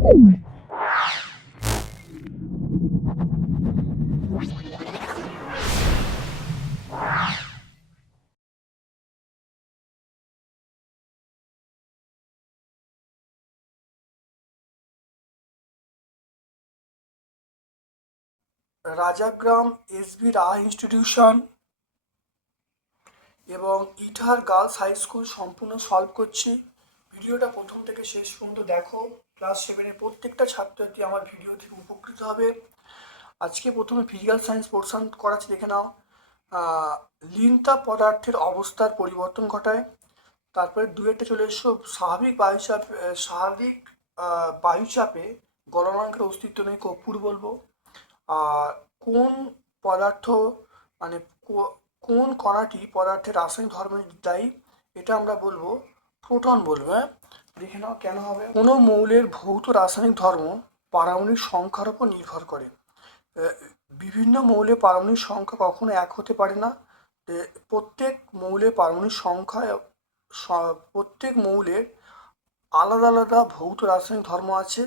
Rajagram SB রাহা institution এবং ইটার girls high school সম্পূর্ণ solve করছি। ভিডিওটা প্রথম থেকে শেষ পর্যন্ত দেখো। ক্লাস 7-এর প্রত্যেকটা ছাত্রছাত্রী আমার ভিডিও থেকে উপকৃত হবে। আজকে প্রথমে ফিজিক্যাল সায়েন্স পোর্শন করাচ্ছি, দেখে নাও। লিনতাপ পদার্থের অবস্থার পরিবর্তন ঘটায়। তারপরে দুয়েরটা চলে এসো, স্বাভাবিক বায়ুচাপে গলনাঙ্কের অস্তিত্ব নেই, কর্পূর বলবো। আর কোন পদার্থ মানে কোন কণাটি পদার্থের রাসায়নিক ধর্মের দায়ী, এটা আমরা বলবো প্রোটন বলবো। হ্যাঁ, দেখে নাও কেন হবে। কোনো মৌলের ভৌত রাসায়নিক ধর্ম পারমাণবিক সংখ্যার উপর নির্ভর করে। বিভিন্ন মৌলের পারমাণবিক সংখ্যা কখনো এক হতে পারে না। প্রত্যেক মৌলের পারমাণবিক সংখ্যা, প্রত্যেক মৌলের আলাদা আলাদা ভৌত রাসায়নিক ধর্ম আছে,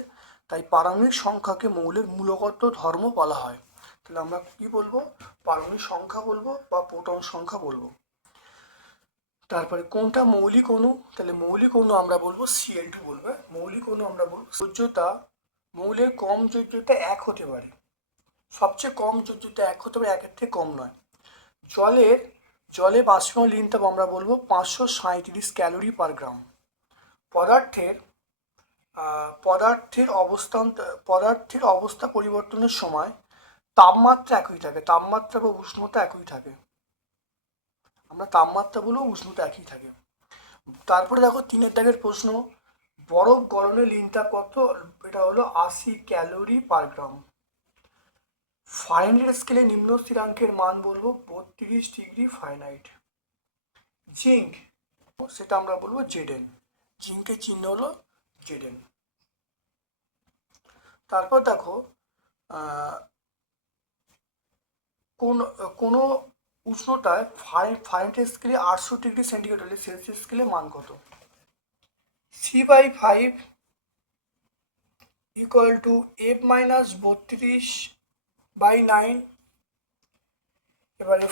তাই পারমাণবিক সংখ্যাকে মৌলের মূলগত ধর্ম বলা হয়। তাহলে আমরা কি বলবো, পারমাণবিক সংখ্যা বলবো বা প্রোটন সংখ্যা বলবো। তারপরে কোনটা মৌলিক অণু, তাহলে মৌলিক অণু আমরা বলবো Cl2 বলবো। মৌলিক অণু আমরা বলবো যোজ্যতা, মৌলের কম যোজ্যতা 1 হতে পারে, সবচেয়ে কম যোজ্যতা 1 হতে পারে, 1-এর থেকে কম নয়। জলে বাষ্পীয় লিনতাপ আমরা বলবো 537 ক্যালোরি পার গ্রাম। পদার্থের অবস্থা পরিবর্তনের সময় তাপমাত্রা একই থাকে, তাপমাত্রা বা উষ্ণতা একই থাকে। আমরা তাপমাত্রা বলবো, উষ্ণতা একই থাকে। তারপরে দেখো 3-এর দাগের প্রশ্ন, বরফ গলনের লিনতাপ কত, এটা হলো 80 ক্যালোরি পার গ্রাম। ফারেনহাইট স্কেলে নিম্ন স্থিরাঙ্কের মান বলবো 32 ডিগ্রি ফারেনহাইট। জিঙ্ক, সেটা আমরা বলবো Zn, জিঙ্কের চিহ্ন হলো Zn। তারপর দেখো কোনো উষ্ণতায় ফারেনহাইট স্কেলে 800 ডিগ্রি সেন্টিগ্রেড হলে সেলসিয়াস স্কেলে মান কত। C/5 equal to F-32/9। এবারে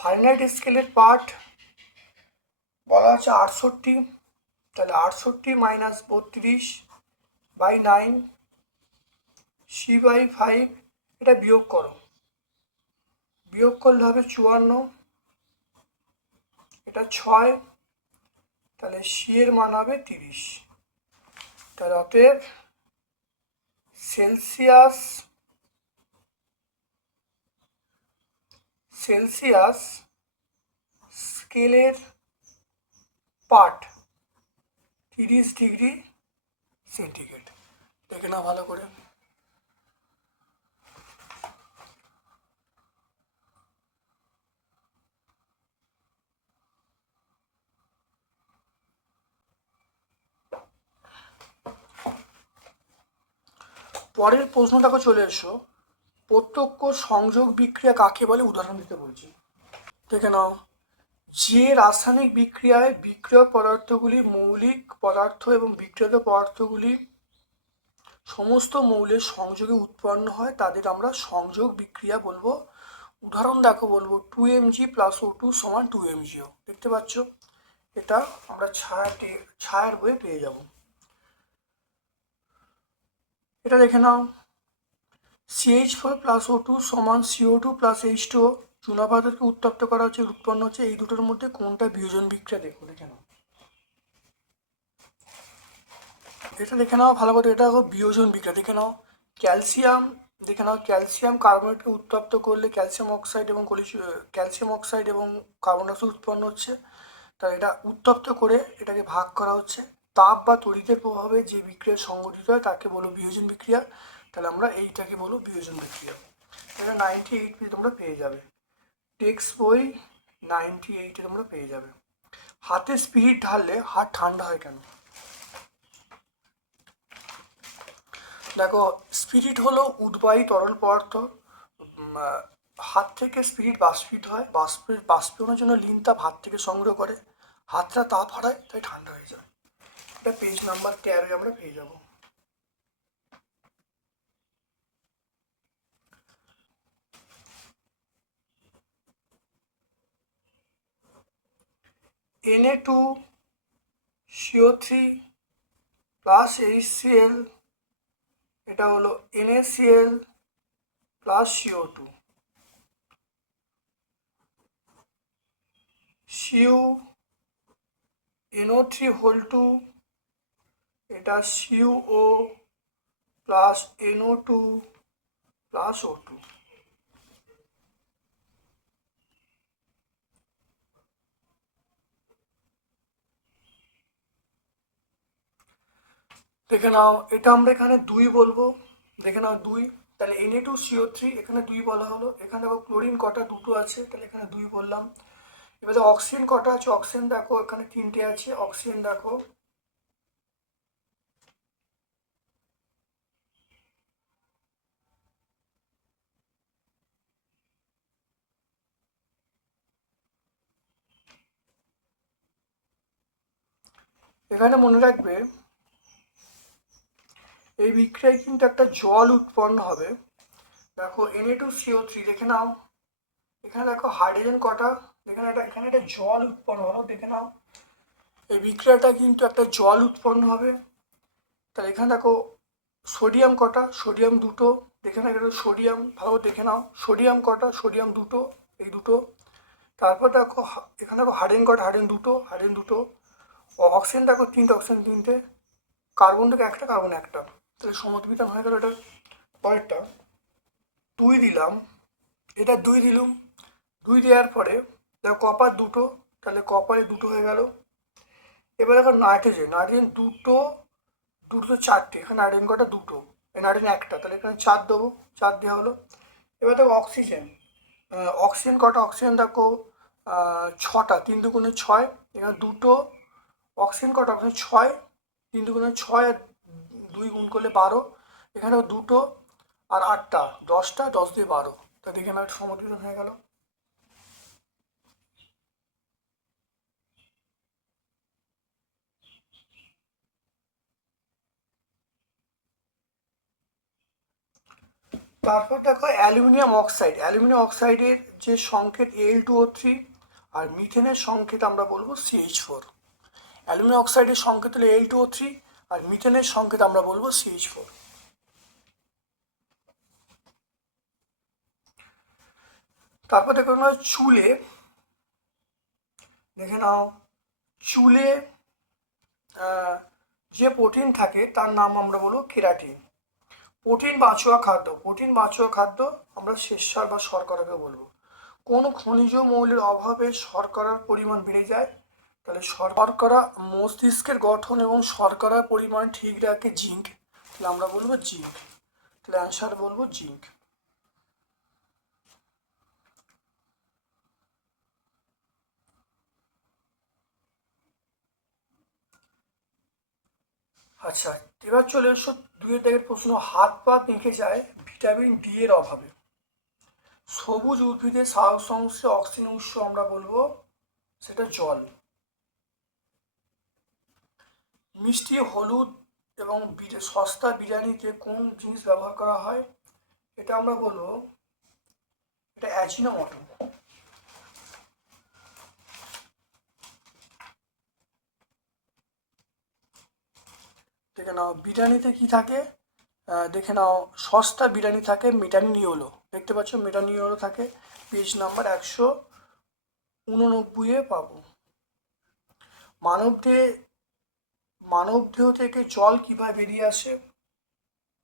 ফারেনহাইট স্কেলের পার্ট বলা হচ্ছে 68, তাহলে 68 - 32/9 C/5, এটা বিয়োগ করো, বিয়োগ করলে হবে 54, এটা 6, তাহলে সি এর মান হবে 30। তাহলে অতএব সেলসিয়াস স্কেলের পার্ট 30 ডিগ্রি সেন্টিগ্রেড। দেখে না ভালো করে। পরের প্রশ্ন দেখো চলে এসো, প্রত্যক্ষ সংযোগ বিক্রিয়া কাকে বলে, উদাহরণ দিতে বলছি। দেখে নাও, যে রাসায়নিক বিক্রিয়ায় বিক্রিয়ক পদার্থগুলি মৌলিক পদার্থ এবং বিক্রিয়ত পদার্থগুলি সমস্ত মৌলের সংযোগে উৎপন্ন হয় তাদের আমরা সংযোগ বিক্রিয়া বলবো। উদাহরণ দেখো, বলবো 2mg + O2 = 2mgO। দেখতে পাচ্ছ, এটা আমরা ছায়ার বইয়ে পেয়ে যাব। এটা দেখে নাও, CH4 + O2 = CO2 + H2O। চুনা পাথরকে উত্তপ্ত করা হচ্ছে, উৎপন্ন হচ্ছে, এই দুটোর মধ্যে কোনটা বিয়োজন বিক্রিয়া, দেখে নাও। এটা দেখে নাও ভালো করে, এটা বিয়োজন বিক্রিয়া। দেখে নাও ক্যালসিয়াম কার্বনেটকে উত্তপ্ত করলে ক্যালসিয়াম অক্সাইড এবং কার্বন ডাইঅক্সাইড উৎপন্ন হচ্ছে। তা এটা উত্তপ্ত করে এটাকে ভাগ করা হচ্ছে। তাপ বা তড়িতের প্রভাবে যে বিক্রিয়া সংঘটিত হয় তাকে বলো বিয়োজন বিক্রিয়া। তাহলে আমরা এইটাকে বলো বিয়োজন বিক্রিয়া। এটা 98 পেজে তোমরা পেয়ে যাবে, টেক্সট বই 98-এ তোমরা পেয়ে যাবে। হাতে স্পিরিট ঢাললে হাত ঠান্ডা হয় কেন। দেখো, স্পিরিট হলো উদ্বায়ী তরল পদার্থ। হাত থেকে স্পিরিট বাষ্পীত হয়, বাষ্পীয়নের জন্য লিনতাপ হাত থেকে সংগ্রহ করে, হাতটা তাপ হারায়, তাই ঠান্ডা হয়ে যায়। এটা পেজ নাম্বার 13-এ আমরা পেয়ে যাব। Na2CO3 প্লাস HCl, এটা হলো NaCl প্লাস CO2, CuNO3 এটা CO plus NO2 plus O2। দেখে নাও, এটা আমরা এখানে 2 বলবো। দেখে নাও 2, তাহলে Na2CO3 এখানে 2 বলা হলো। এখানে দেখো ক্লোরিন কটা, 2টো আছে, তাহলে এখানে 2 বললাম। এবারে অক্সিজেন কটা আছে, অক্সিজেন দেখো এখানে 3টে আছে, অক্সিজেন দেখো এখানে মনে রাখবে এই বিক্রিয়ায় কিন্তু একটা জল উৎপন্ন হবে। দেখো Na2CO3 দেখে নাও, এখানে দেখো হাইড্রোজেন কটা, এখানে একটা জল উৎপন্ন হলো। দেখে নাও এই বিক্রিয়াটা কিন্তু একটা জল উৎপন্ন হবে। তাহলে এখানে দেখো সোডিয়াম কটা, সোডিয়াম 2টো। দেখে নাও এটা সোডিয়াম, ভালো দেখে নাও সোডিয়াম কটা, সোডিয়াম 2টো, এই 2টো। তারপর দেখো এখানে দেখো হাইড্রোজেন কটা, হাইড্রোজেন 2টো, হাইড্রোজেন 2টো। অক্সিজেন দেখো 3টে, অক্সিজেন 3টে। কার্বন থেকে একটা, কার্বন একটা। তাহলে সমদ্বিতান হয়ে গেল। এটা পরেরটা 2 দিলাম, এটা 2 দিলুম। 2 দেওয়ার পরে দেখো কপার 2টো, তাহলে কপারে 2টো হয়ে গেল। এবার দেখো নাইট্রোজেন, নাইট্রোজেন 2টো, 2টো 4টে। এখানে নাইট্রোজেন কটা, 2টো, নাইট্রোজেন একটা, তাহলে এখানে 4 দেবো, 4 দেওয়া হলো। এবার দেখো অক্সিজেন, অক্সিজেন কটা, অক্সিজেন দেখো 6টা, 3 দুগুণে 6, এখানে 2টো। অক্সিজেন কটা, অক্সিজেন 6, 3 দুগুণে 6 আর 2 গুণ করলে 12, এখানেও 2টো আর 8টা, 10টা, 10 দিয়ে 12। তা দেখে আমার সমদ্বিতন হয়ে গেল। তারপর দেখো অ্যালুমিনিয়াম অক্সাইড, অ্যালুমিনিয়াম অক্সাইডের যে সংকেত Al2O3 আর মিথেনের সংকেত আমরা বলবো CH4। অ্যালুমিনিয়াম অক্সাইডের সংকেত হলো Al2O3 আর মিথেনের সংকেত আমরা বলবো CH4। তারপর দেখো চুলে, দেখে নাও চুলে যে প্রোটিন থাকে তার নাম আমরা বলবো কেরাটিন। প্রোটিন বাঁচুয়া খাদ্য, প্রোটিন বাঁচুয়া খাদ্য আমরা শ্বেতসার বা শর্করাকে বলবো। কোন খনিজ মৌলের অভাবে শর্করার পরিমাণ বেড়ে যায়, তাহলে শর্করা মস্তিষ্কের গঠন এবং শর্করার পরিমাণ ঠিক রাখে জিঙ্ক, তাহলে আমরা বলবো জিঙ্ক। তাহলে অ্যান্সার বলবো জিঙ্ক। আচ্ছা, এবার চলে এসো 2 দাগের প্রশ্ন। হাত পা পেকে যায় ভিটামিন ডি এর অভাবে। সবুজ উদ্ভিদের সাহস অংশে অক্সিজেন উৎস আমরা বলবো সেটা জল। মিষ্টি, হলুদ এবং সস্তা বিরিয়ানিতে কোন জিনিস ব্যবহার করা হয়, এটা আমরা বলবো এটা অ্যাজিনোমোটো। দেখে নাও বিরিয়ানিতে কি থাকে, দেখে নাও সস্তা বিরিয়ানি থাকে মেটানিওলো, দেখতে পাচ্ছ মেটানিওলো থাকে, পেজ নাম্বার 189-এ পাবো। মানবদেহ থেকে জল কিভাবে বেরিয়ে আসে,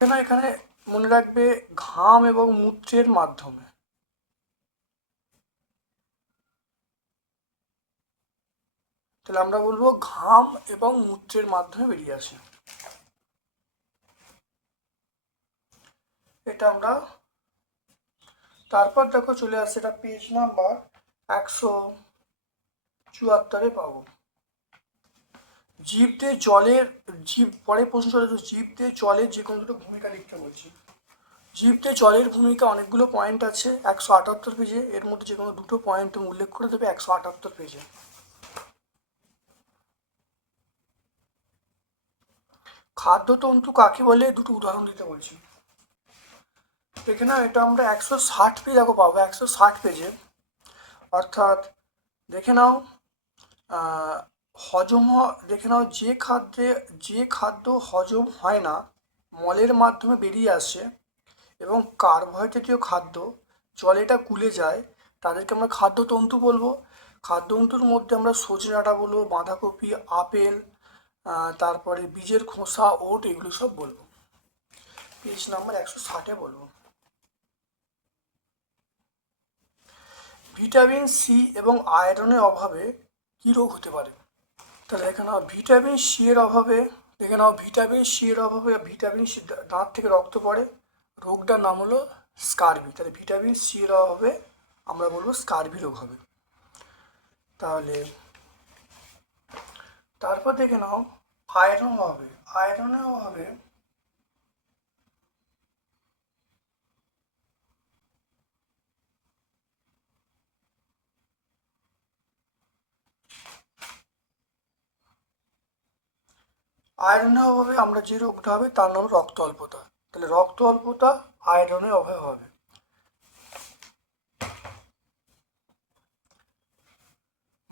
এখানে মনে রাখবে ঘাম এবং মূত্রের মাধ্যমে। তাহলে আমরা বলবো ঘাম এবং মূত্রের মাধ্যমে বেরিয়ে আসে। এটা আমরা তারপর দেখো চলে আসছে, এটা পেজ নাম্বার 174-এ পাবো। পরে প্রশ্ন চলে আসছে, জীবদের জলের যে কোনো দুটো ভূমিকা লিখতে বলছি। জীবদের জলের ভূমিকা অনেকগুলো পয়েন্ট আছে 178 পেজে, এর মধ্যে যে কোনো দুটো পয়েন্ট উল্লেখ করে দেবে 178 পেজে। খাদ্যতন্তু কাকে বলে দুটো উদাহরণ দিতে বলছি। দেখে না, এটা আমরা 160 পেজ দেখো পাবো, 160 পেজে। অর্থাৎ দেখে নাও হজম দেখে নাও, যে খাদ্য হজম হয় না, মলের মাধ্যমে বেরিয়ে আসে এবং কার্বোহাইড্রেটীয় খাদ্য জলে এটা গুলে যায়, তাদেরকে আমরা খাদ্যতন্তু বলবো। খাদ্যতন্তুর মধ্যে আমরা সজনে ডাঁটা বলবো, বাঁধাকপি, আপেল, তারপরে বীজের খোসা, ওট, এগুলো সব বলবো। পেজ নাম্বার 160-এ বলবো। ভিটামিন সি এবং আয়রনের অভাবে কী রোগ হতে পারে? তাহলে দেখে নাও ভিটামিন সি এর অভাবে, ভিটামিন সি দাঁত থেকে রক্ত পড়ে, রোগটার নাম হলো স্কারবি। তাহলে ভিটামিন সি এর অভাবে আমরা বলবো স্কারবি রোগ হবে। তাহলে তারপর দেখে নাও আয়রনের অভাবে আমরা যে রোগটা হবে তার নাম রক্ত অল্পতা। তাহলে রক্ত অল্পতা আয়রনের অভাবে হবে।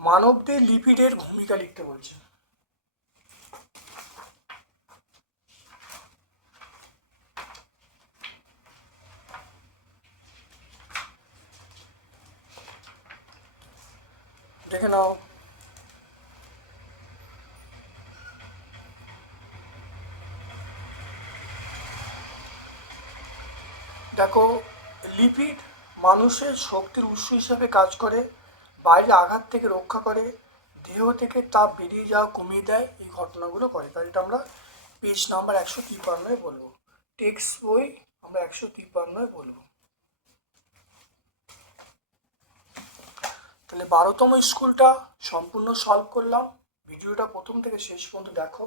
মানবদের লিপিডের ভূমিকা লিখতে বলছে। দেখে নাও দেখো, লিপিড মানুষের শক্তির উৎস হিসাবে কাজ করে, বাইরে আঘাত থেকে রক্ষা করে, দেহ থেকে তাপ বেরিয়ে যাওয়া কমিয়ে দেয়, এই ঘটনাগুলো করে। তাই এটা আমরা পেজ নাম্বার 153-এ বলবো। টেক্সট বই আমরা 153-এ বলবো। তাহলে 12তম স্কুলটা সম্পূর্ণ সলভ করলাম। ভিডিওটা প্রথম থেকে শেষ পর্যন্ত দেখো,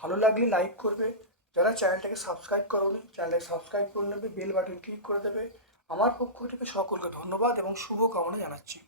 ভালো লাগলে লাইক করবে, যারা চ্যানেলটাকে সাবস্ক্রাইব করোনি চ্যানেলটাকে সাবস্ক্রাইব করে নেবে, বেল বাটন ক্লিক করে দেবে। আমার পক্ষ থেকে সকলকে ধন্যবাদ এবং শুভকামনা জানাচ্ছি।